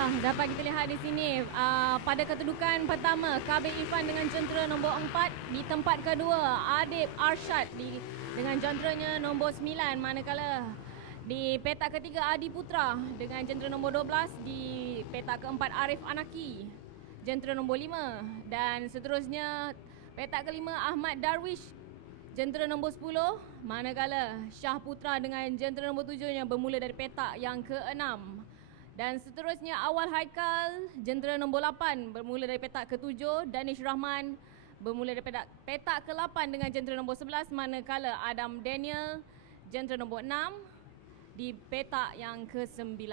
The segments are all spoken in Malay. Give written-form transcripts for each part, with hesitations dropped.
Baiklah, dapat kita lihat di sini pada kedudukan pertama Kabir Irfan dengan jentera nombor 4, di tempat kedua Adib Arsyad dengan jenteranya nombor 9, manakala di petak ketiga Adi Putra dengan jentera nombor 12, di petak keempat Arif Anaki jentera nombor 5, dan seterusnya petak kelima Ahmad Darwish jentera nombor 10, manakala Syah Putra dengan jentera nombor 7 yang bermula dari petak yang ke-6. Dan seterusnya Awal Haikal jentera nombor 8 bermula dari petak ke-7, Danish Rahman bermula dari petak ke-8 dengan jentera nombor 11, manakala Adam Daniel jentera nombor 6 di petak yang ke-9.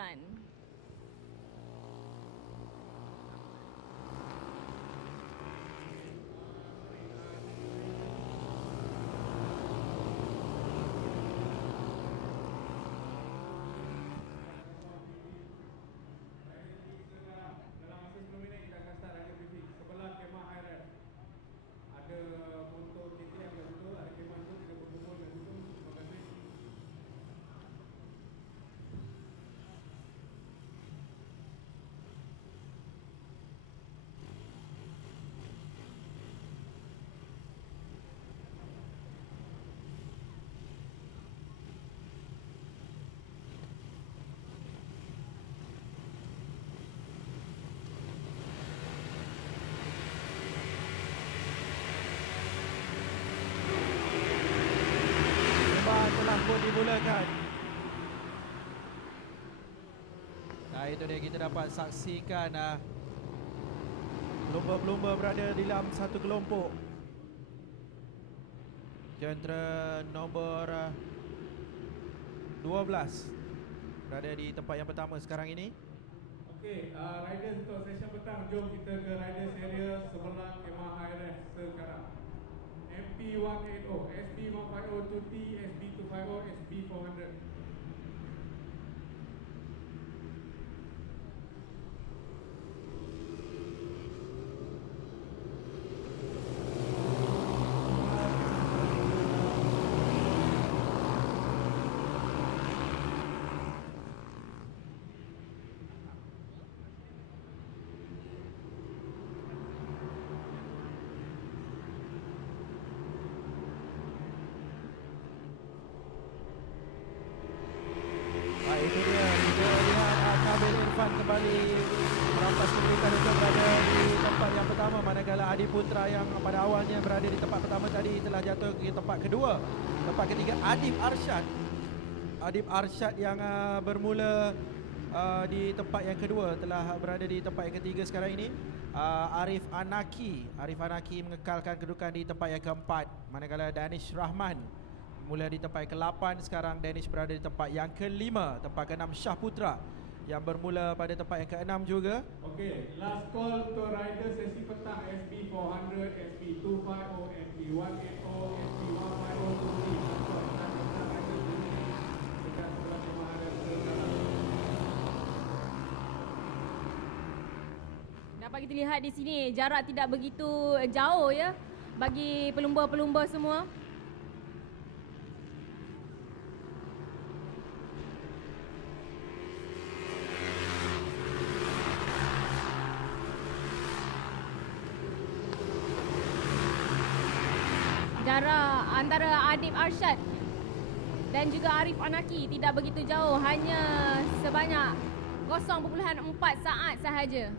Telah pun dimulakan. Nah, itu dia, kita dapat saksikan pelumba-pelumba berada di dalam satu kelompok. Jentera nombor 12 berada di tempat yang pertama sekarang ini. Okey, riders untuk session petang, jom kita ke riders area sebelah kemah HRS sekarang. MP180, SP150 2T, SP250, SP400. Itu dia, kita lihat Kabir Irfan kembali merampas kedudukan untuk berada di tempat yang pertama, manakala Adi Putra yang pada awalnya berada di tempat pertama tadi telah jatuh ke tempat kedua. Tempat ketiga Adib Arsyad. Adib Arsyad yang bermula di tempat yang kedua telah berada di tempat yang ketiga sekarang ini. Arif Anaki mengekalkan kedudukan di tempat yang keempat, manakala Danish Rahman mula di tempat yang ke-8, sekarang Danish berada di tempat yang ke-5. Tempat ke-6 Syah Putra yang bermula pada tempat yang ke-6 juga. Okey, last call untuk rider sesi petang SP400, SP250, MP180, SP150 2T. Dekat sebelah kemah HRS sekarang. Dapat kita lihat di sini jarak tidak begitu jauh ya bagi pelumba-pelumba semua. Jarak antara Adib Arsyad dan juga Arif Anaki tidak begitu jauh, hanya sebanyak 0.4 saat sahaja.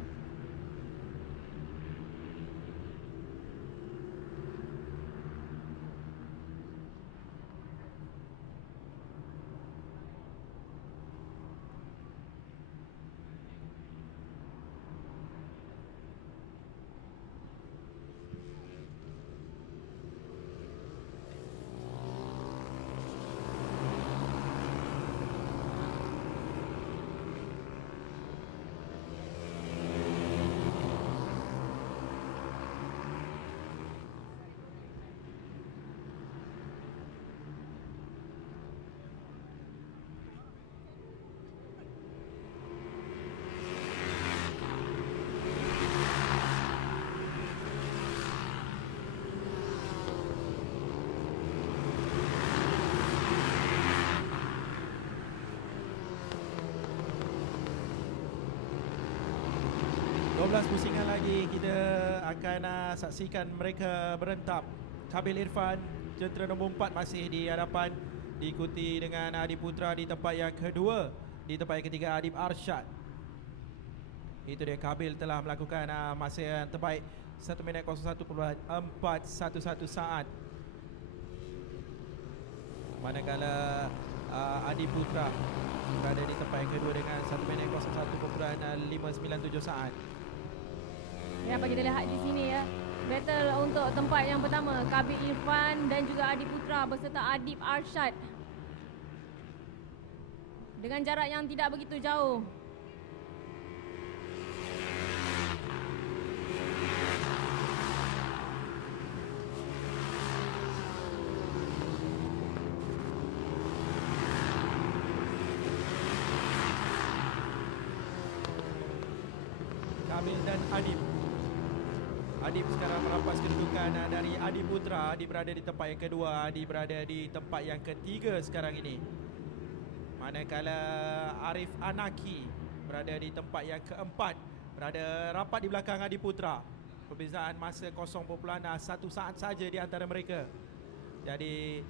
12 pusingan lagi kita akan saksikan mereka berentap. Kabil Irfan, jentera nombor 4 masih di hadapan, diikuti dengan Adi Putra di tempat yang kedua. Di tempat yang ketiga Adib Arsyad. Itu dia, Kabil telah melakukan masa yang terbaik 1 minit 01.411 saat. Manakala Adi Putra berada di tempat yang kedua dengan 1 minit 01.597 saat. Ya, bagi kita lihat di sini ya. Battle untuk tempat yang pertama, Kabil Irfan dan juga Adi Putra beserta Adib Arsyad. Dengan jarak yang tidak begitu jauh. Kabil dan Adib. Adib sekarang merampas kedudukan dari Adi Putra. Adi berada di tempat yang kedua, Adi berada di tempat yang ketiga sekarang ini. Manakala Arif Anaki berada di tempat yang keempat, berada rapat di belakang Adi Putra. Perbezaan masa 0.1 saat saja di antara mereka. Jadi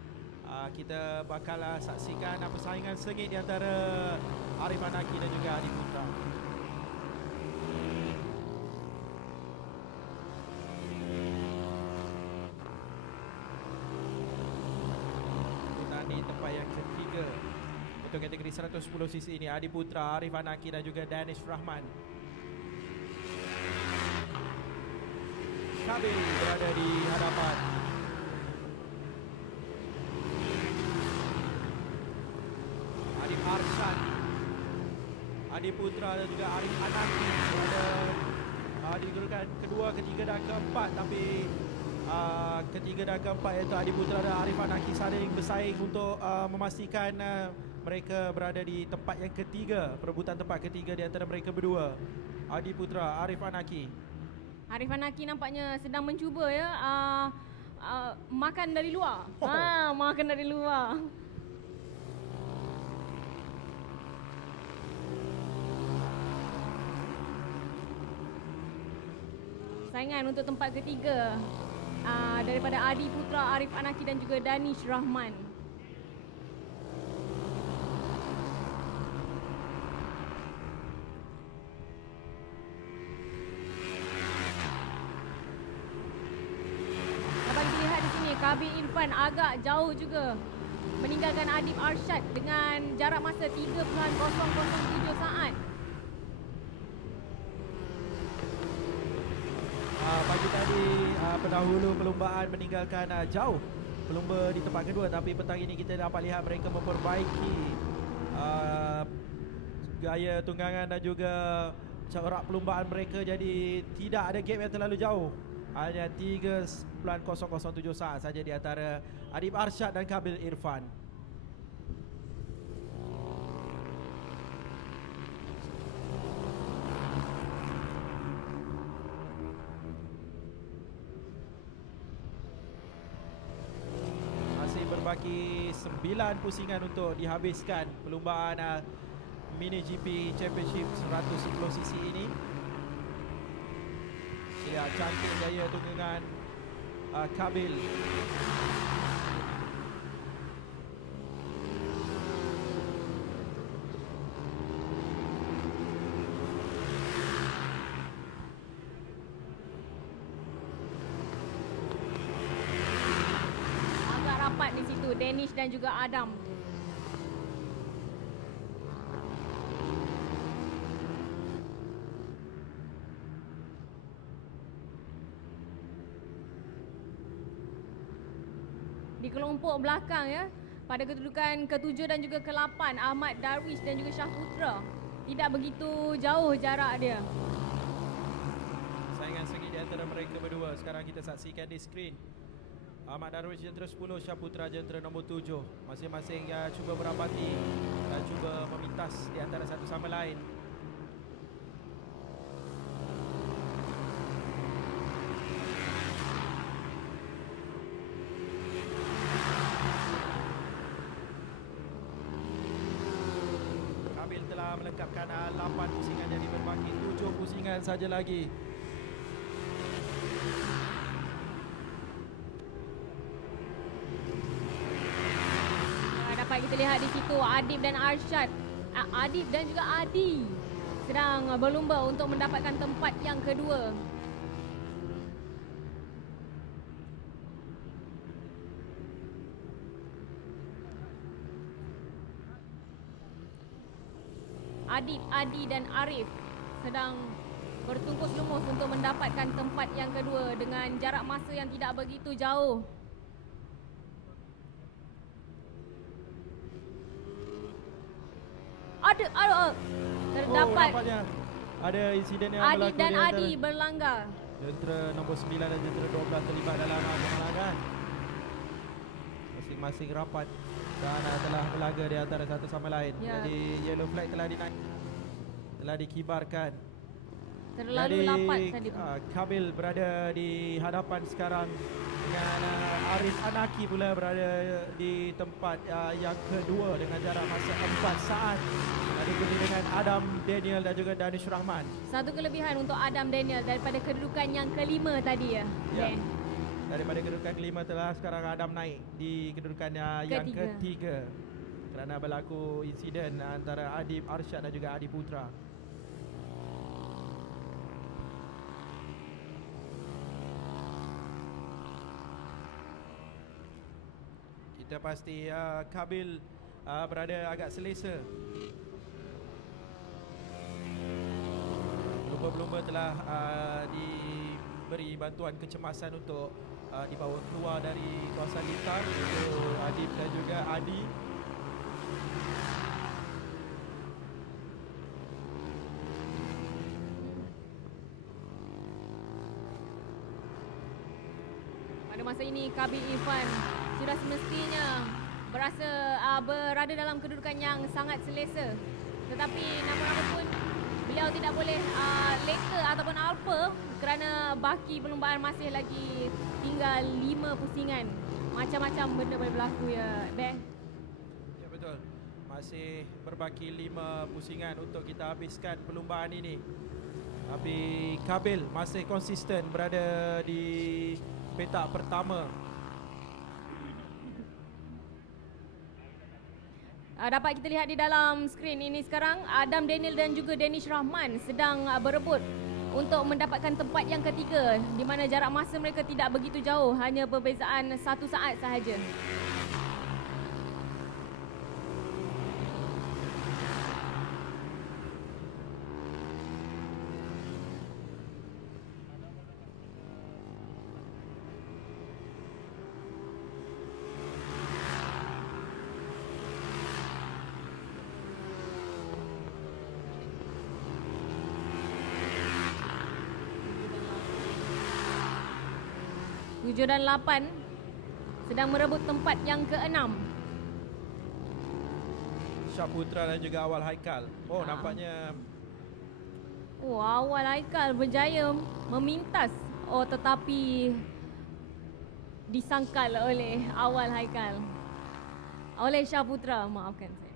kita bakal saksikan persaingan sengit di antara Arif Anaki dan juga Adi Putra. Di tempat yang ketiga untuk kategori 110cc ini, Adi Putra, Arif Anaki dan juga Danish Rahman. Kabil berada di hadapan. Adib Arsyad, Adi Putra dan juga Arif Anaki berada di kedudukan kedua, ketiga dan keempat. Tapi ketiga dan keempat iaitu Adi Putra dan Arif Anaki saling bersaing untuk memastikan mereka berada di tempat yang ketiga, perebutan tempat ketiga di antara mereka berdua. Adi Putra, Arif Anaki. Arif Anaki nampaknya sedang mencuba ya makan dari luar. Makan dari luar. Saingan untuk tempat ketiga daripada Adi Putra, Arif Anaki dan juga Danish Rahman. Dapat dilihat di sini, Kabil Irfan agak jauh juga meninggalkan Adib Arsyad dengan jarak masa 3.007 saat. Pagi tadi pendahulu perlumbaan meninggalkan jauh pelumba di tempat kedua, tapi petang ini kita dapat lihat mereka memperbaiki gaya tunggangan dan juga corak perlumbaan mereka, jadi tidak ada gap yang terlalu jauh. Hanya 3.007 saat saja di antara Adib Arsyad dan Kabil Irfan. Berbaki 9 pusingan untuk dihabiskan perlumbaan Mini GP Championship 110cc ini. Lihat cantik gaya tunggangan Kabil. Di situ Danish dan juga Adam. Di kelompok belakang ya, pada kedudukan ke-7 dan juga ke-8 Ahmad Darwish dan juga Syahputra. Tidak begitu jauh jarak dia. Saingan sengit di antara mereka berdua sekarang kita saksikan di skrin. Ahmad Darwish jentera 10, Syahputra jentera nombor 7. Masing-masing cuba merapati dan cuba memintas di antara satu sama lain. Kabil Kabil telah melengkapkan 8 pusingan, jadi berbaki 7 pusingan saja lagi. Dapat kita lihat di situ Adib dan Arsyad, Adib dan juga Adi sedang berlumba untuk mendapatkan tempat yang kedua. Adib, Adi dan Arif sedang bertungkus lumus untuk mendapatkan tempat yang kedua dengan jarak masa yang tidak begitu jauh. Terdapat nampaknya ada insiden yang Adib berlaku dan di antara Adi berlanggar. jentera nombor 9 dan jentera 12 terlibat dalam kemalangan. Masing-masing rapat dan telah berlaga di antara satu sama lain. Ya. Jadi yellow flag telah dinaik, telah dikibarkan. Terlalu Jadi lapat tadi tu. Kabil berada di hadapan sekarang dengan Arif Anaki pula berada di tempat yang kedua dengan jarak masa 4 saat. Diikuti dengan Adam Daniel dan juga Danish Rahman. Satu kelebihan untuk Adam Daniel daripada kedudukan yang kelima tadi ya. Ya. Ben. Daripada kedudukan kelima telah sekarang Adam naik di kedudukan yang ketiga. Kerana berlaku insiden antara Adib Arsyad dan juga Adi Putra. Kita pasti Kabil berada agak selesa. Pelumba-pelumba telah diberi bantuan kecemasan untuk dibawa keluar dari kawasan lintar untuk Adib dan juga Adi. Pada masa ini Kabir Irfan sudah semestinya berada dalam kedudukan yang sangat selesa. Tetapi namun beliau tidak boleh leka ataupun alpa kerana baki perlumbaan masih lagi tinggal 5 pusingan. Macam-macam benda boleh berlaku ya, Ben. Ya betul. Masih berbaki 5 pusingan untuk kita habiskan perlumbaan ini. Tapi Kabil masih konsisten berada di petak pertama. Dapat kita lihat di dalam skrin ini sekarang Adam Daniel dan juga Danish Rahman sedang berebut untuk mendapatkan tempat yang ketiga di mana jarak masa mereka tidak begitu jauh, hanya perbezaan 1 saat sahaja. Tujuh dan 8 sedang merebut tempat yang ke-6. Syaputra dan juga Awal Haikal. Nampaknya Awal Haikal berjaya memintas. Tetapi disangkal oleh Awal Haikal. Oleh Syaputra, maafkan saya.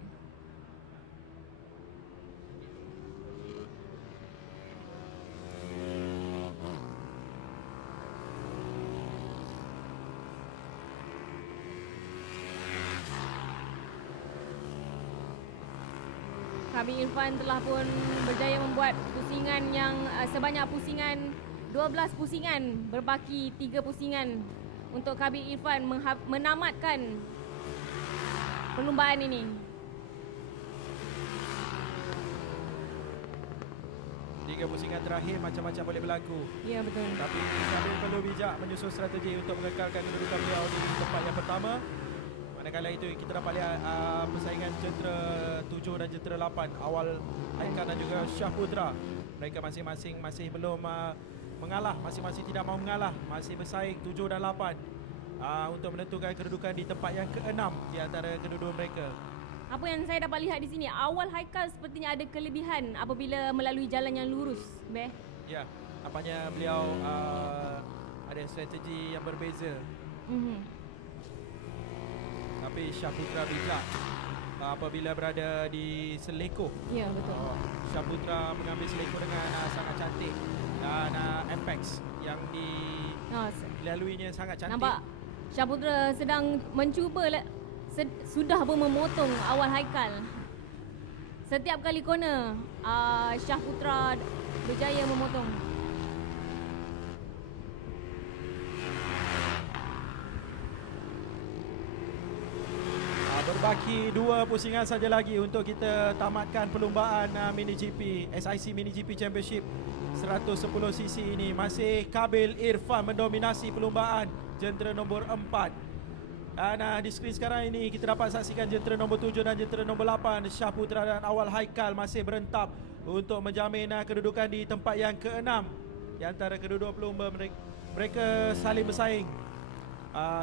Kabir Irfan telah pun berjaya membuat pusingan yang sebanyak 12 pusingan, berbaki 3 pusingan untuk Kabir Irfan menamatkan perlumbaan ini. Tiga pusingan terakhir macam-macam boleh berlaku. Ya, betul. Tapi Kabil perlu bijak menyusun strategi untuk mengekalkan kedudukan beliau di tempat yang pertama. Manakala itu kita dapat lihat persaingan jentera 7 dan jentera 8, Awal Haikal dan juga Syaputra. Mereka masing-masing masih belum mengalah, masing-masing tidak mahu mengalah, masih bersaing 7 dan 8 untuk menentukan kedudukan di tempat yang ke-6 di antara kedua-dua mereka. Apa yang saya dapat lihat di sini, Awal Haikal sepertinya ada kelebihan apabila melalui jalan yang lurus. Ya, apanya beliau ada strategi yang berbeza. Tapi Syaputra bijak apabila berada di Seleko. Ya, betul. Syaputra mengambil Seleko dengan sangat cantik dan Apex yang dilaluinya sangat cantik. Nampak Syaputra sedang mencuba sudah pun memotong awal Haikal. Setiap kali corner Syaputra berjaya memotong. Berbaki 2 pusingan saja lagi untuk kita tamatkan perlumbaan Mini GP SIC Mini GP Championship 110cc ini. Masih Kabil Irfan mendominasi perlumbaan jentera nombor 4. Dan di skrin sekarang ini kita dapat saksikan jentera nombor 7 dan jentera nombor 8 Syaputra dan Awal Haikal masih berentap untuk menjamin kedudukan di tempat yang ke-6 di antara kedua-dua pelumba. Mereka saling bersaing.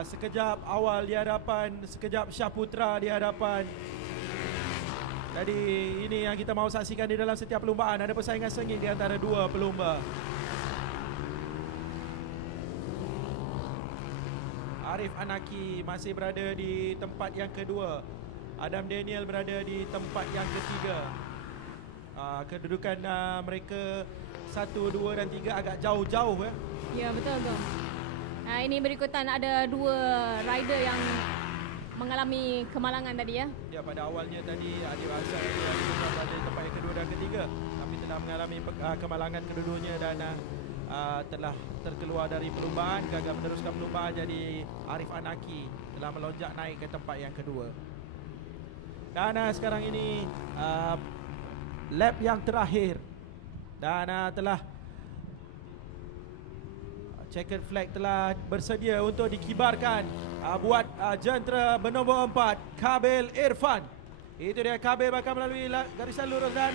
Sekejap Awal di hadapan, sekejap Syaputra di hadapan. Jadi ini yang kita mahu saksikan di dalam setiap perlumbaan. Ada persaingan sengit di antara dua pelumba. Arif Anaki masih berada di tempat yang kedua. Adam Daniel berada di tempat yang ketiga. Kedudukan mereka 1, 2 dan 3 agak jauh-jauh. Ya, betul tu. Ini berikutan ada 2 rider yang mengalami kemalangan tadi ya. Ya, pada awalnya tadi Adil Asyad berada di tempat yang kedua dan ketiga, tapi telah mengalami kemalangan kedua-duanya dan telah terkeluar dari perlumbaan, gagal meneruskan perlumbaan. Jadi Arif Anaki telah melonjak naik ke tempat yang kedua. Dan sekarang ini lap yang terakhir dan telah checkered flag telah bersedia untuk dikibarkan buat jentera bernombor 4 Kabil Irfan. Itu dia, Kabil bakal melalui garisan lurus dan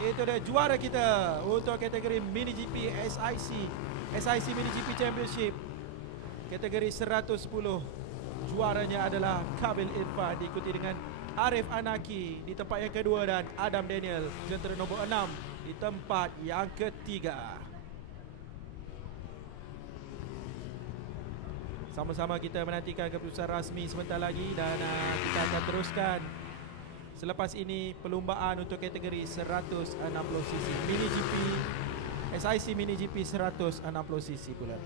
itu dia juara kita untuk kategori Mini GP SIC Mini GP Championship kategori 110. Juaranya adalah Kabil Irfan, diikuti dengan Arif Anaki di tempat yang kedua dan Adam Daniel jentera nombor 6 di tempat yang ketiga. Sama-sama kita menantikan keputusan rasmi sebentar lagi dan kita akan teruskan selepas ini perlumbaan untuk kategori 160cc Mini GP SIC Mini GP 160cc pula.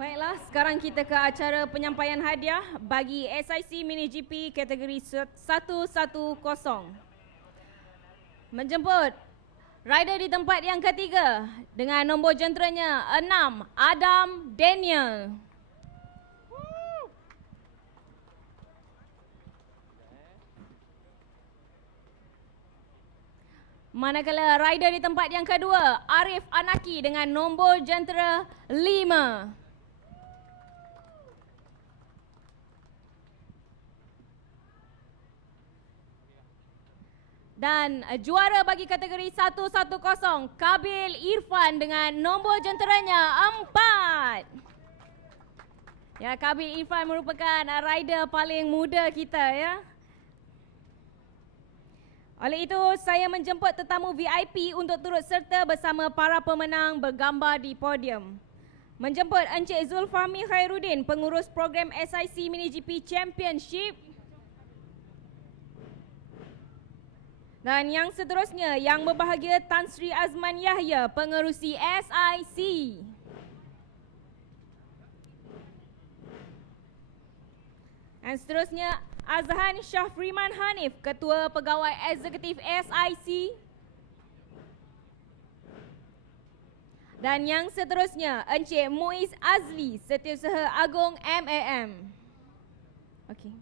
Baiklah, sekarang kita ke acara penyampaian hadiah bagi SIC Mini GP kategori 110. Menjemput rider di tempat yang ketiga dengan nombor jenteranya 6, Adam Daniel. Manakala rider di tempat yang kedua, Arif Anaki dengan nombor jentera 5. Dan juara bagi kategori 110, Kabil Irfan dengan nombor jenteranya 4. Ya, Kabil Irfan merupakan rider paling muda kita ya. Oleh itu, saya menjemput tetamu VIP untuk turut serta bersama para pemenang bergambar di podium. Menjemput Encik Zulfahmi Khairuddin, pengurus program SIC Mini GP Championship. Dan yang seterusnya, yang berbahagia Tan Sri Azman Yahya, pengerusi SIC. Dan seterusnya Azhan Syafriman Hanif, Ketua Pegawai Eksekutif SIC. Dan yang seterusnya, Encik Muiz Azli, Setiausaha Agung MAM. Okey.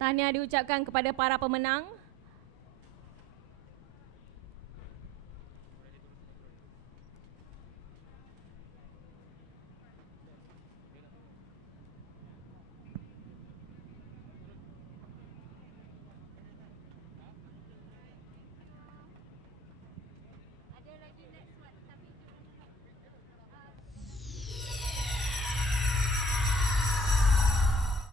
Tahniah diucapkan kepada para pemenang.